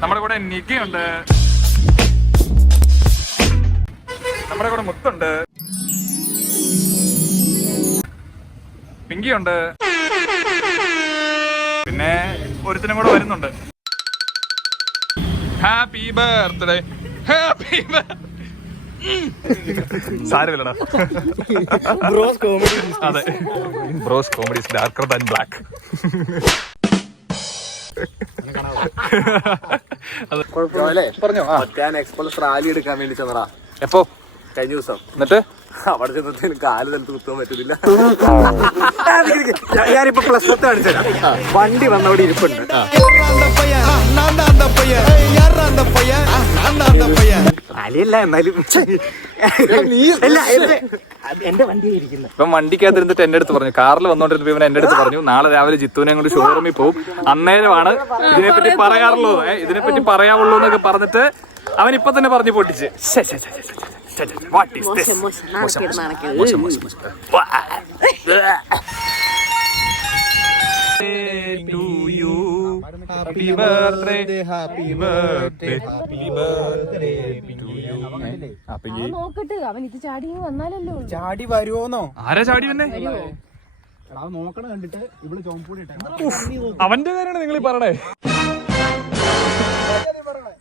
നമ്മുടെ കൂടെ നിക്കിയുണ്ട്, നമ്മുടെ കൂടെ മുത്തുണ്ട്, പിങ്കിയുണ്ട്, പിന്നെ ഒരുത്തിനും കൂടെ വരുന്നുണ്ട്. ഹാപ്പി ബർത്ത്ഡേ, ഹാപ്പി സാരമില്ലടാ. അതെ, bros comedy is darker than black. പറഞ്ഞോ. റാലി എടുക്കാൻ വേണ്ടി ചെന്നടാ. എപ്പോ? കഴിഞ്ഞ ദിവസം. എന്നിട്ട് അവിടെ ചെന്നിട്ട് കാല് നിലത്ത് കുത്താൻ പറ്റുന്നില്ല. ഞാനിപ്പോ പ്ലസ് പത്ത് കാണിച്ചുതരാം. വണ്ടി വന്നവിടെ ഇരിപ്പുണ്ട്. അലിയല്ല, എന്നാലും എന്റെ വണ്ടി ഇരിക്കുന്നത്. ഇപ്പം വണ്ടിക്കകത്ത് ഇരുന്നിട്ട് എന്റെ അടുത്ത് പറഞ്ഞു, കാറിൽ വന്നോണ്ടിരുന്നപ്പോ ഇവൻ എന്റെ അടുത്ത് പറഞ്ഞു, നാളെ രാവിലെ ജിത്തുവിനെ കൊണ്ട് ഷോറൂമിൽ പോകും, അന്നേരമാണ് ഇതിനെപ്പറ്റി പറയാറുള്ളൂ, ഇതിനെപ്പറ്റി പറയാവുള്ളൂ എന്നൊക്കെ പറഞ്ഞിട്ട് അവൻ ഇപ്പൊ തന്നെ പറഞ്ഞു പൊട്ടിച്ച്. What is this? To you, happy birthday, happy birthday, happy birthday to you. നോക്കട്ടെ, അവൻ ഇത് ചാടി വന്നാലല്ലോ. ചാടി വരുമോന്നോ? ആരാ ചാടി വന്നെ? നോക്കണ കണ്ടിട്ട് ഇവിടെ ചോമ്പൂടി അവന്റെ കാര്യമാണ് നിങ്ങൾ ഈ പറയണേ.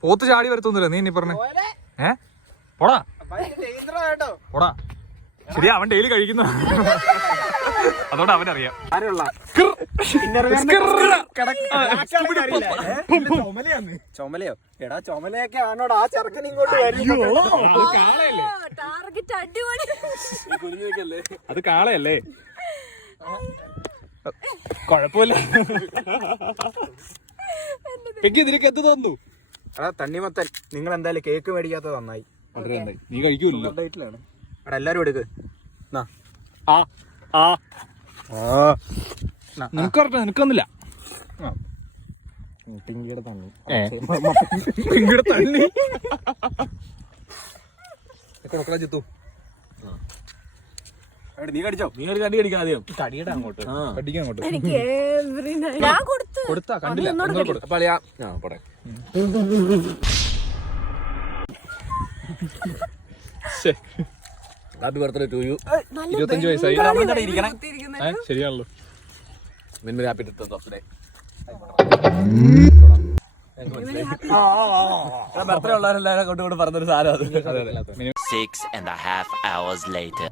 പോത്ത് ചാടി വരത്തൊന്നുമില്ല, നീ ഇനി പറഞ്ഞേ. പോടാ പോടാ. ശരിയാ, അവൻ ഡെയിലി കഴിക്കുന്ന, അതുകൊണ്ട് അവനറിയാം. ചുമലയോ? എടാ ചുമലയൊക്കെ ആണോടാ ആ ചെറുക്കൻ ഇങ്ങോട്ട് വരും. അത് കാളയല്ലേ, കൊഴപ്പില്ല. ഇതിനൊക്കെ എന്ത് തോന്നുന്നു? എടാ തണ്ണിമത്തൻ, നിങ്ങൾ എന്തായാലും കേക്ക് മേടിക്കാത്ത നന്നായി. നീ കഴിക്കൂല്ലോ. ഡയറ്റിലാണ്. എടാ എല്ലാരും എടുക്ക്. നിനക്കൊന്നില്ല. പിങ്കിയുടെ തണ്ണി ചിത്തു. നീ കടിച്ചോ? നീ ഒരു കടി കടിക്കാം ആദ്യം. കടിയുടെ അങ്ങോട്ട് കടിക്കാൻ അങ്ങോട്ട് കൊടുത്താ കണ്ടില്ല. പോടെ. Happy birthday to you. 25 വയസ്സായി. ശരിയാണല്ലോ. Happy birthday. ബർത്ത്ഡേ ഉള്ളവരെല്ലാരും കൊണ്ട് പറഞ്ഞൊരു സാധനം അത്. 6.5 hours later.